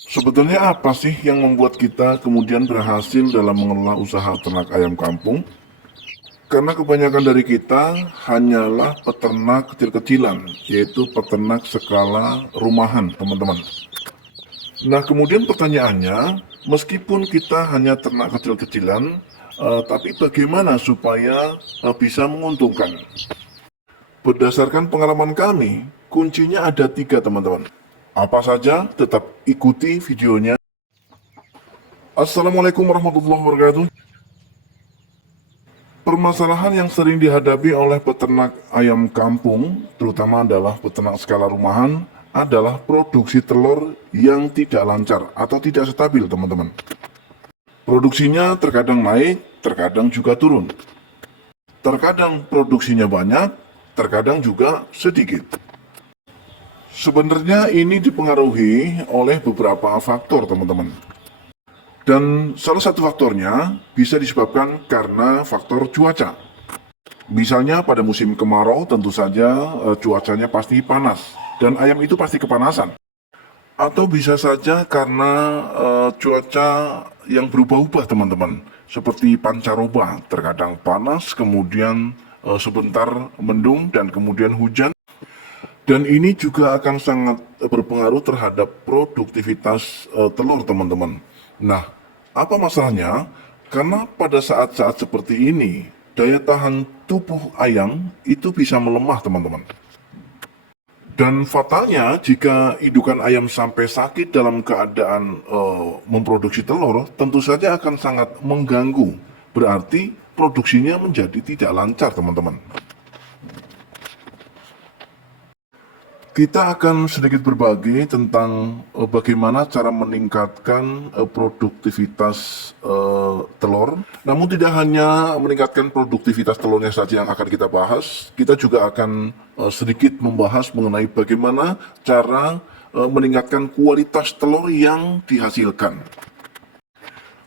Sebetulnya apa sih yang membuat kita kemudian berhasil dalam mengelola usaha ternak ayam kampung? Karena kebanyakan dari kita hanyalah peternak kecil-kecilan, yaitu peternak skala rumahan, teman-teman. Nah, kemudian pertanyaannya, meskipun kita hanya ternak kecil-kecilan, tapi bagaimana supaya bisa menguntungkan? Berdasarkan pengalaman kami, kuncinya ada 3, teman-teman. Apa saja? Tetap ikuti videonya. Assalamualaikum warahmatullahi wabarakatuh. Permasalahan yang sering dihadapi oleh peternak ayam kampung, terutama adalah peternak skala rumahan, adalah produksi telur yang tidak lancar atau tidak stabil, teman-teman. Produksinya terkadang naik, terkadang juga turun. Terkadang produksinya banyak, terkadang juga sedikit. Sebenarnya ini dipengaruhi oleh beberapa faktor, teman-teman. Dan salah satu faktornya bisa disebabkan karena faktor cuaca. Misalnya pada musim kemarau tentu saja cuacanya pasti panas dan ayam itu pasti kepanasan. Atau bisa saja karena cuaca yang berubah-ubah, teman-teman. Seperti pancaroba, terkadang panas, kemudian sebentar mendung dan kemudian hujan. Dan ini juga akan sangat berpengaruh terhadap produktivitas telur, teman-teman. Nah, apa masalahnya? Karena pada saat-saat seperti ini, daya tahan tubuh ayam itu bisa melemah, teman-teman. Dan fatalnya, jika indukan ayam sampai sakit dalam keadaan memproduksi telur, tentu saja akan sangat mengganggu. Berarti produksinya menjadi tidak lancar, teman-teman. Kita akan sedikit berbagi tentang bagaimana cara meningkatkan produktivitas telur. Namun tidak hanya meningkatkan produktivitas telurnya saja yang akan kita bahas, kita juga akan sedikit membahas mengenai bagaimana cara meningkatkan kualitas telur yang dihasilkan.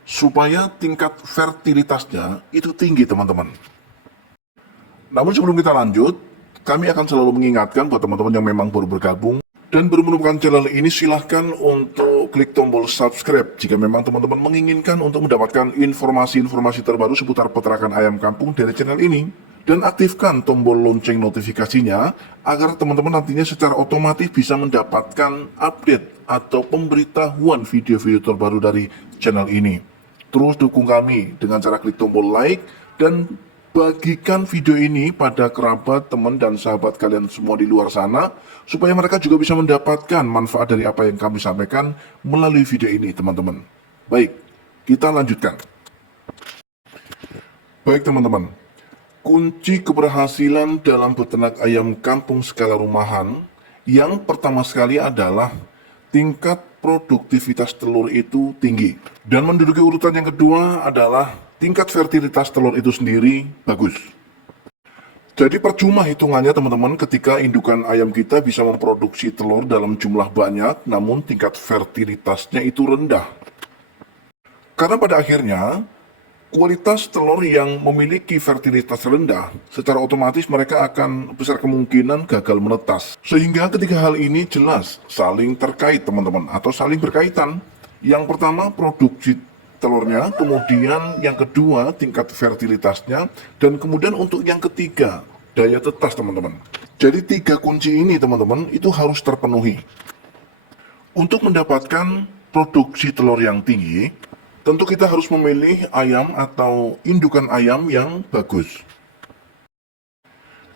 Supaya tingkat fertilitasnya itu tinggi, teman-teman. Namun sebelum kita lanjut, kami akan selalu mengingatkan buat teman-teman yang memang baru bergabung dan baru menemukan channel ini, silahkan untuk klik tombol subscribe jika memang teman-teman menginginkan untuk mendapatkan informasi-informasi terbaru seputar peternakan ayam kampung dari channel ini. Dan aktifkan tombol lonceng notifikasinya agar teman-teman nantinya secara otomatis bisa mendapatkan update atau pemberitahuan video-video terbaru dari channel ini. Terus dukung kami dengan cara klik tombol like dan bagikan video ini pada kerabat, teman, dan sahabat kalian semua di luar sana, supaya mereka juga bisa mendapatkan manfaat dari apa yang kami sampaikan melalui video ini, teman-teman. Baik, kita lanjutkan. Baik, teman-teman. Kunci keberhasilan dalam peternak ayam kampung skala rumahan, yang pertama sekali adalah tingkat produktivitas telur itu tinggi. Dan menduduki urutan yang kedua adalah tingkat fertilitas telur itu sendiri bagus. Jadi percuma hitungannya, teman-teman, ketika indukan ayam kita bisa memproduksi telur dalam jumlah banyak, namun tingkat fertilitasnya itu rendah. Karena pada akhirnya, kualitas telur yang memiliki fertilitas rendah, secara otomatis mereka akan besar kemungkinan gagal menetas. Sehingga ketiga hal ini jelas saling terkait, teman-teman, atau saling berkaitan. Yang pertama, produksi telurnya, kemudian yang kedua tingkat fertilitasnya, dan kemudian untuk yang ketiga daya tetas, teman-teman. Jadi 3 kunci ini, teman-teman, itu harus terpenuhi. Untuk mendapatkan produksi telur yang tinggi, tentu kita harus memilih ayam atau indukan ayam yang bagus.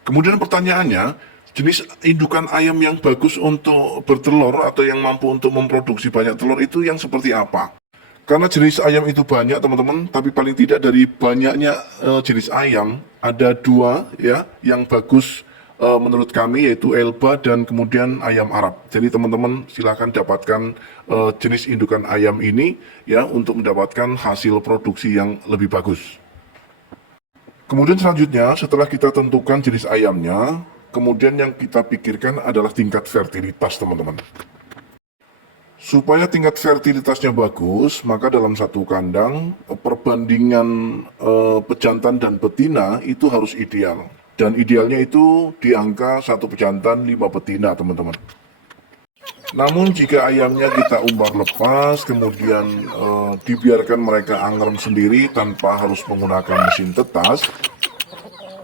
Kemudian pertanyaannya, jenis indukan ayam yang bagus untuk bertelur atau yang mampu untuk memproduksi banyak telur itu yang seperti apa? Karena jenis ayam itu banyak, teman-teman, tapi paling tidak dari banyaknya jenis ayam, ada 2 ya yang bagus menurut kami, yaitu Elba dan kemudian ayam Arab. Jadi teman-teman silahkan dapatkan jenis indukan ayam ini ya untuk mendapatkan hasil produksi yang lebih bagus. Kemudian selanjutnya, setelah kita tentukan jenis ayamnya, kemudian yang kita pikirkan adalah tingkat fertilitas, teman-teman. Supaya tingkat fertilitasnya bagus, maka dalam satu kandang perbandingan pejantan dan betina itu harus ideal. Dan idealnya itu di angka 1 pejantan 5 betina, teman-teman. Namun jika ayamnya kita umbar lepas, kemudian dibiarkan mereka angrem sendiri tanpa harus menggunakan mesin tetas,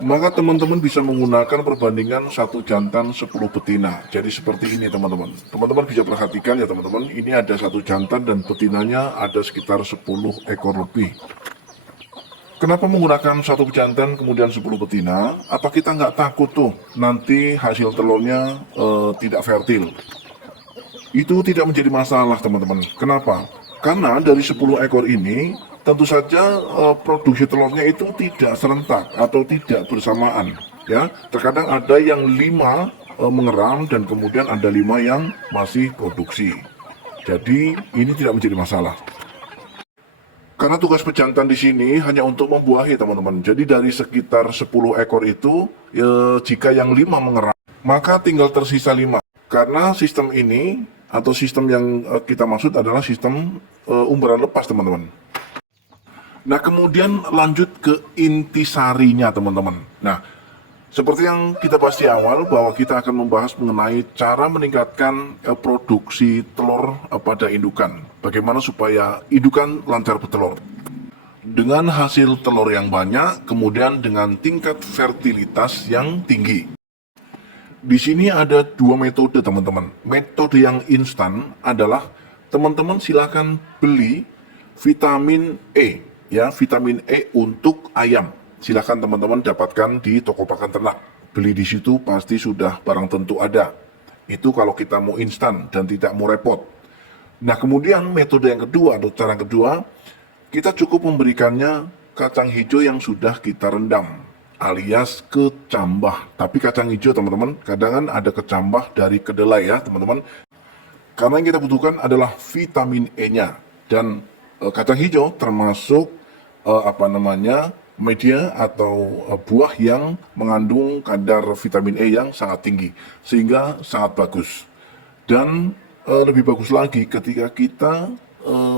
maka teman-teman bisa menggunakan perbandingan satu jantan 10 betina. Jadi seperti ini teman-teman. Teman-teman bisa perhatikan ya teman-teman, ini ada satu jantan dan betinanya ada sekitar 10 ekor lebih. Kenapa menggunakan satu jantan kemudian 10 betina? Apa kita nggak takut tuh nanti hasil telurnya tidak fertil? Itu tidak menjadi masalah teman-teman. Kenapa? Karena dari 10 ekor ini tentu saja produksi telurnya itu tidak serentak atau tidak bersamaan. Ya, terkadang ada yang 5 mengeram dan kemudian ada 5 yang masih produksi. Jadi ini tidak menjadi masalah. Karena tugas pejantan di sini hanya untuk membuahi teman-teman. Jadi dari sekitar 10 ekor itu, jika yang 5 mengeram, maka tinggal tersisa 5. Karena sistem ini atau sistem yang kita maksud adalah sistem umbaran lepas teman-teman. Nah kemudian lanjut ke intisarinya teman-teman. Nah seperti yang kita bahas di awal bahwa kita akan membahas mengenai cara meningkatkan produksi telur pada indukan. Bagaimana supaya indukan lancar bertelur. Dengan hasil telur yang banyak, kemudian dengan tingkat fertilitas yang tinggi. Di sini ada 2 metode teman-teman. Metode yang instan adalah teman-teman silakan beli vitamin E, ya vitamin E untuk ayam. Silakan teman-teman dapatkan di toko pakan ternak. Beli di situ pasti sudah barang tentu ada. Itu kalau kita mau instan dan tidak mau repot. Nah kemudian metode yang kedua atau cara kedua, kita cukup memberikannya kacang hijau yang sudah kita rendam alias kecambah. Tapi kacang hijau teman-teman, kadang ada kecambah dari kedelai ya teman-teman. Karena yang kita butuhkan adalah vitamin E-nya dan kacang hijau termasuk media atau buah yang mengandung kadar vitamin E yang sangat tinggi sehingga sangat bagus. Dan lebih bagus lagi ketika kita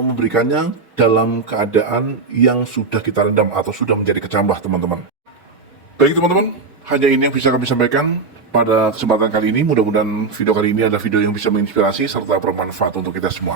memberikannya dalam keadaan yang sudah kita rendam atau sudah menjadi kecambah teman-teman. Baik teman-teman, hanya ini yang bisa kami sampaikan pada kesempatan kali ini. Mudah-mudahan video kali ini adalah video yang bisa menginspirasi serta bermanfaat untuk kita semua.